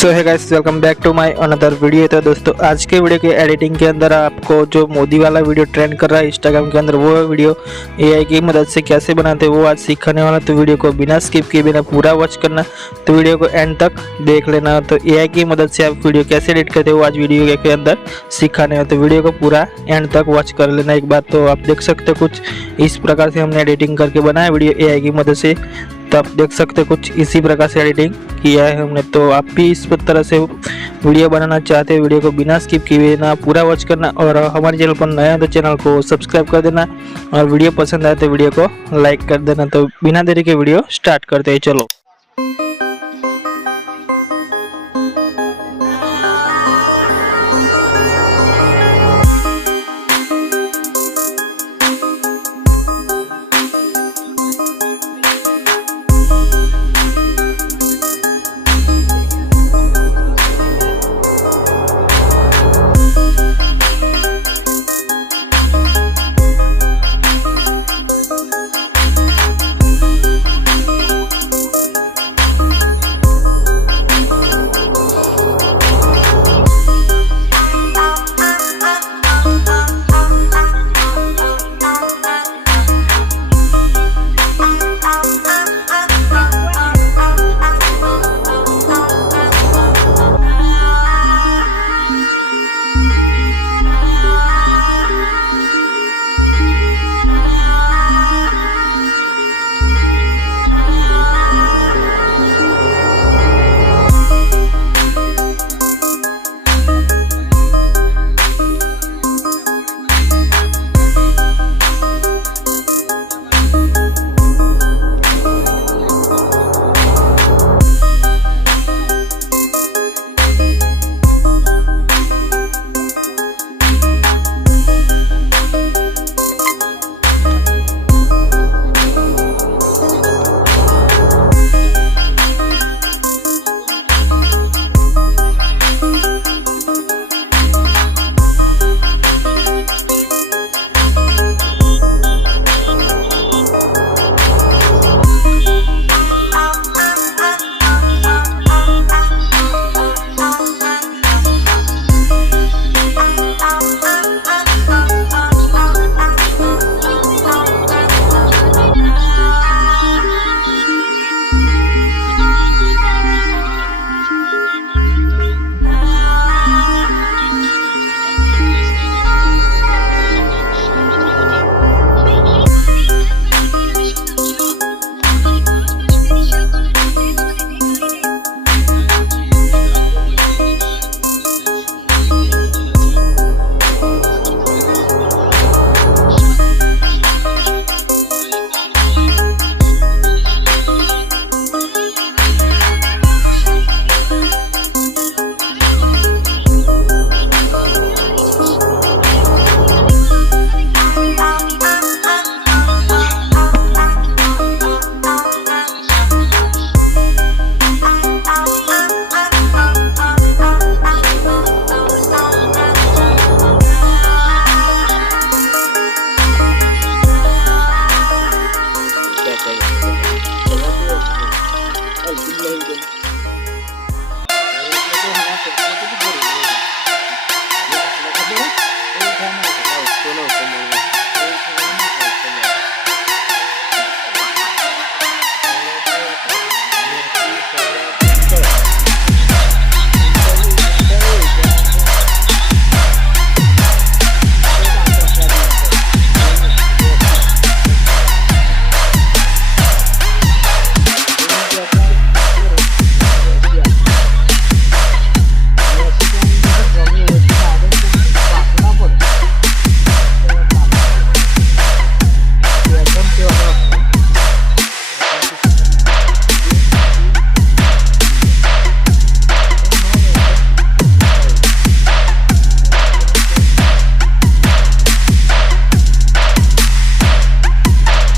सो है guys, welcome back to my another video. तो दोस्तों, आज के वीडियो के एडिटिंग के अंदर आपको जो मोदी वाला वीडियो ट्रेंड कर रहा है इंस्टाग्राम के अंदर, वो वीडियो एआई की मदद से कैसे बनाते हैं वो आज सिखाने वाला। तो वीडियो को बिना स्किप किए बिना पूरा वॉच करना, तो वीडियो को एंड तक देख लेना। तो एआई की मदद से आप वीडियो कैसे एडिट करते हो वो आज वीडियो के अंदर सिखाने वाला। तो वीडियो को पूरा एंड तक वॉच कर लेना एक बार। तो आप देख सकते हो कुछ इस प्रकार से हमने एडिटिंग करके बनाया वीडियो एआई की मदद से। तो आप देख सकते हो कुछ इसी प्रकार से एडिटिंग किया है हमने। तो आप भी इस तरह से वीडियो बनाना चाहते हैं, वीडियो को बिना स्किप किए ना पूरा वॉच करना। और हमारे चैनल पर नया है तो चैनल को सब्सक्राइब कर देना, और वीडियो पसंद आए तो वीडियो को लाइक कर देना। तो बिना देरी के वीडियो स्टार्ट करते हैं, चलो।